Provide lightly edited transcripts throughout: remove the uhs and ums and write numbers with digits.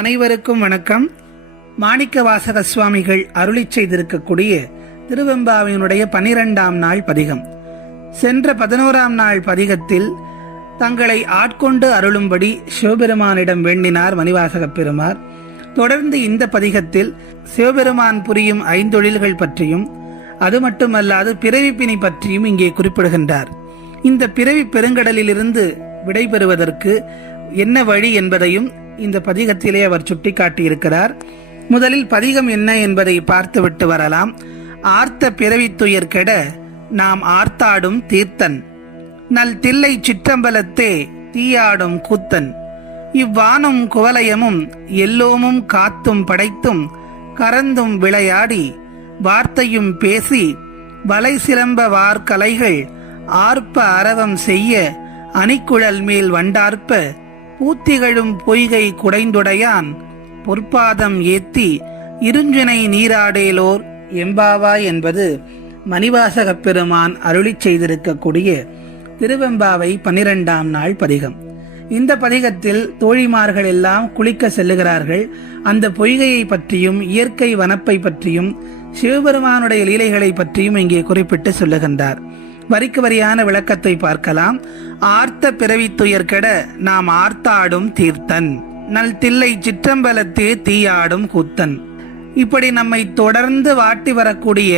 அனைவருக்கும் வணக்கம். மாணிக்கவாசக சுவாமிகள் அருளிச் செய்திருக்கக்கூடிய திருவெம்பாவையினுடைய 12ஆம் நாள் பதிகம். சென்ற 11ஆம் நாள் பதிகத்தில் தங்களை ஆட்கொண்டு அருளும்படி சிவபெருமானிடம் வேண்டினார் மணிவாசகப் பெருமார். தொடர்ந்து இந்த பதிகத்தில் சிவபெருமான் புரியும் ஐந்தொழில்கள் பற்றியும் அது மட்டுமல்லாது பிறவிப்பினி பற்றியும் இங்கே குறிப்பிடுகின்றார். இந்த பிறவி பெருங்கடலிலிருந்து விடைபெறுவதற்கு என்ன வழி என்பதையும் இந்த பதிகத்திலே அவர் சுட்டிக்காட்டியிருக்கிறார். முதலில் பதிகம் என்ன என்பதை பார்த்துவிட்டு வரலாம். ஆர்த்த பிறவி துயர் கெட நாம் ஆர்த்தாடும் தீர்த்தன், நல் தில்லை சிற்றம்பலத்தே தீயாடும் கூத்தன், இவ்வானும் குவலயமும் எல்லோமும் காத்தும் படைத்தும் கரந்தும் விளையாடி வார்த்தையும் பேசி வலை சிலம்ப வார்கலைகள் ஆர்ப்ப அரவம் செய்ய அணிக்குழல் மேல் வண்டார்ப்ப பூத்திகழும் பொய்கை குடைந்துடையான் பொற்பாதம் ஏத்தி இருஞ்சினை நீராடேலோர் எம்பாவாய் என்பது மணிவாசகப் பெருமான் அருளிச் செய்திருக்கக்கூடிய திருவெம்பாவை 12ஆம் நாள் பதிகம். இந்த பதிகத்தில் தோழிமார்கள் எல்லாம் குளிக்க செல்லுகிறார்கள். அந்த பொய்கையை பற்றியும் இயற்கை வனப்பை பற்றியும் சிவபெருமானுடைய லீலைகளை பற்றியும் இங்கே குறிப்பிட்டு சொல்லுகின்றார். வரிக்கு வரியான விளக்கத்தை பார்க்கலாம். ஆர்த்த பிறவி துயர் கெட நாம் ஆர்த்தாடும் தீர்த்தன், நல் தில்லை சிற்றம்பலத்தே தீயாடும் கூத்தன். இப்படி நம்மை தொடர்ந்து வாட்டி வரக்கூடிய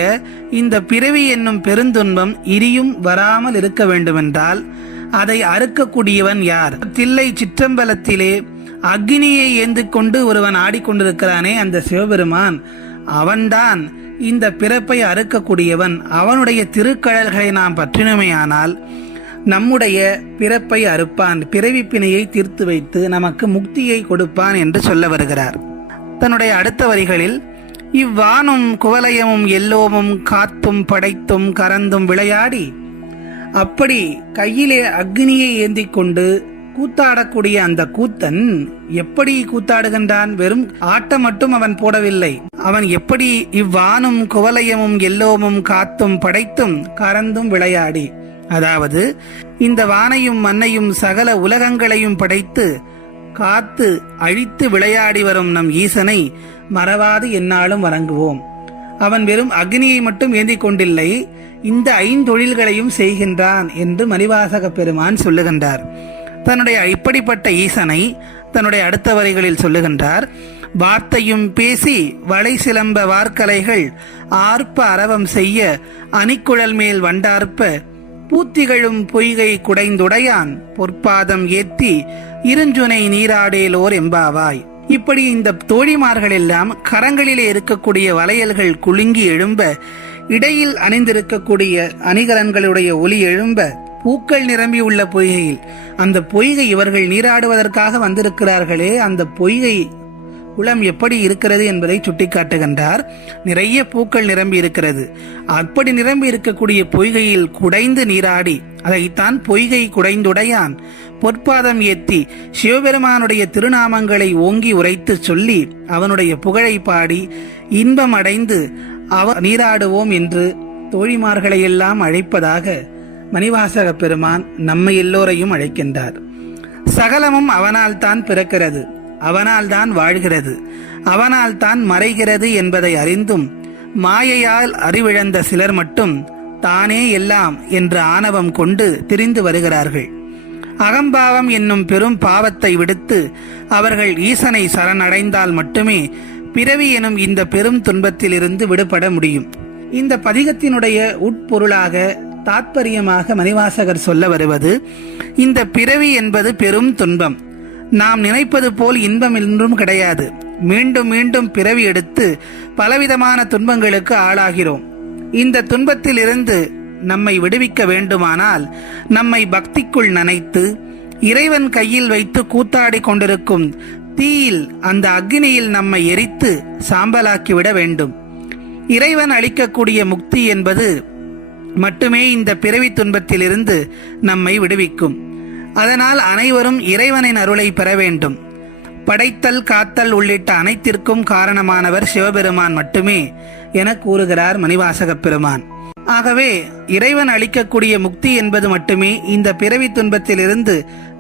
இந்த பிறவி என்னும் பெருந்துன்பம் இரியும் வராமல் இருக்க வேண்டுமென்றால் அதை அறுக்கக்கூடியவன் யார்? தில்லை சிற்றம்பலத்திலே அக்னியை ஏந்து கொண்டு ஒருவன் ஆடிக்கொண்டிருக்கிறானே, அந்த சிவபெருமான் அவன்தான் இந்த பிறப்பை அறுக்கக்கூடியவன். அவனுடைய திருக்கழல்களை நாம் பற்றினமையானால் நம்முடைய பிறப்பை அறுப்பான், பிறவிப்பினையை தீர்த்து வைத்து நமக்கு முக்தியை கொடுப்பான் என்று சொல்ல வருகிறார். தன்னுடைய அடுத்த வரிகளில் இவ்வானும் குவலயமும் எல்லோமும் காத்தும் படைத்தும் கரந்தும் விளையாடி, அப்படி கையிலே அக்னியை ஏந்தி கொண்டு கூத்தாடக்கூடிய அந்த கூத்தன் எப்படி கூத்தாடுகின்றான்? வெறும் ஆட்டம் மட்டும் அவன் போடவில்லை. அவன் எப்படி இவ்வானும் குவலயமும் எல்லோமும் காத்தும் படைத்தும் கரந்தும் விளையாடி, அதாவது இந்த வானையும் மண்ணையும் சகல உலகங்களையும் படைத்து காத்து அழித்து விளையாடி வரும் நம் ஈசனை மறவாது எந்நாளும் வணங்குவோம். அவன் வெறும் அக்னியை மட்டும் ஏந்தி கொண்டில்லை, இந்த ஐந்தொழில்களையும் செய்கின்றான் என்று மணிவாசக பெருமான் சொல்லுகின்றார். தன்னுடைய இப்படிப்பட்ட ஈசனை தன்னுடைய அடுத்த வரிகளில் சொல்லுகின்றார். வார்த்தையும் பேசி வளை சிலம்ப வார்கலைகள் ஆர்ப்ப அரவம் செய்ய அணிக்குழல் மேல் வண்டார்ப்ப பூத்திகழும் பொய்கை குடைந்துடையான் பொற்பாதம் ஏத்தி இருஞ்சுனை நீராடேலோர் எம்பாவாய். இப்படி இந்த தோழிமார்கள் எல்லாம் கரங்களிலே இருக்கக்கூடிய வளையல்கள் குலுங்கி எழும்ப, இடையில் அணிந்திருக்கக்கூடிய அணிகலன்களுடைய ஒலி எழும்ப, பூக்கள் நிரம்பி உள்ள பொய்கையில், அந்த பொய்கை இவர்கள் நீராடுவதற்காக வந்திருக்கிறார்களே, அந்த பொய்கை குளம் எப்படி இருக்கிறது என்பதை சுட்டிக்காட்டுகின்றார். நிறைய பூக்கள் நிரம்பி இருக்கிறது. அப்படி நிரம்பி இருக்கக்கூடிய பொய்கையில் குடைந்து நீராடி, அதைத்தான் பொய்கை குடைந்துடையான் பொற்பாதம் ஏத்தி சிவபெருமானுடைய திருநாமங்களை ஓங்கி உரைத்து சொல்லி அவனுடைய புகழை பாடி இன்பம் அடைந்து நீராடுவோம் என்று தோழிமார்களை எல்லாம் அழைப்பதாக மணிவாசக பெருமான் நம்மை எல்லோரையும் அழைக்கின்றார். சகலமும் அவனால் தான் பிறக்கிறது, அவனால் தான் வாழ்கிறது, அவனால் தான் மறைகிறது என்பதை அறிந்தும் மாயையால் அறிவிழந்த சிலர் மட்டும் தானே எல்லாம் என்ற ஆணவம் கொண்டு திரிந்து வருகிறார்கள். அகம்பாவம் என்னும் பெரும் பாவத்தை விடுத்து அவர்கள் ஈசனை சரணடைந்தால் மட்டுமே பிறவி எனும் இந்த பெரும் துன்பத்திலிருந்து விடுபட முடியும். இந்த பதிகத்தினுடைய உட்பொருளாக தாத்பரியமாக மணிவாசகர் சொல்ல வருவது, இந்த பிறவி என்பது பெரும் துன்பம். நாம் நினைப்பது போல் இன்பம் என்றும் கிடையாது. மீண்டும் மீண்டும் பிறவி எடுத்து பலவிதமான துன்பங்களுக்கு ஆளாகிறோம். இந்த துன்பத்தில் இருந்து நம்மை விடுவிக்க வேண்டுமானால் நம்மை பக்திக்குள் நனைத்து இறைவன் கையில் வைத்து கூத்தாடி கொண்டிருக்கும் தீயில், அந்த அக்னியில் நம்மை எரித்து சாம்பலாக்கிவிட வேண்டும். இறைவன் அளிக்கக்கூடிய முக்தி என்பது மட்டுமே இந்த பிறவி துன்பத்திலிருந்து நம்மை விடுவிக்கும். அதனால் அனைவரும் இறைவனின் அருளை பெற வேண்டும். படைத்தல் காத்தல் உள்ளிட்ட அனைத்திற்கும் காரணமானவர் சிவபெருமான் மட்டுமே என கூறுகிறார் மணிவாசகப் பெருமான். ஆகவே இறைவன் அளிக்கக்கூடிய முக்தி என்பது மட்டுமே இந்த பிறவி துன்பத்திலிருந்து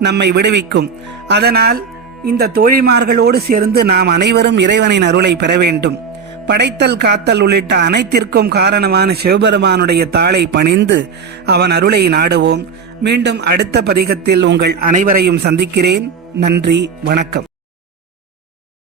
நம்மை விடுவிக்கும். அதனால் இந்த தோழிமார்களோடு சேர்ந்து நாம் அனைவரும் இறைவனின் அருளை பெற வேண்டும். படைத்தல் காத்தல் உள்ளிட்ட அனைத்திற்கும் காரணமான சிவபெருமானுடைய தாளை பணிந்து அவன் அருளை நாடுவோம். மீண்டும் அடுத்த பதிகத்தில் உங்கள் அனைவரையும் சந்திக்கிறேன். நன்றி, வணக்கம்.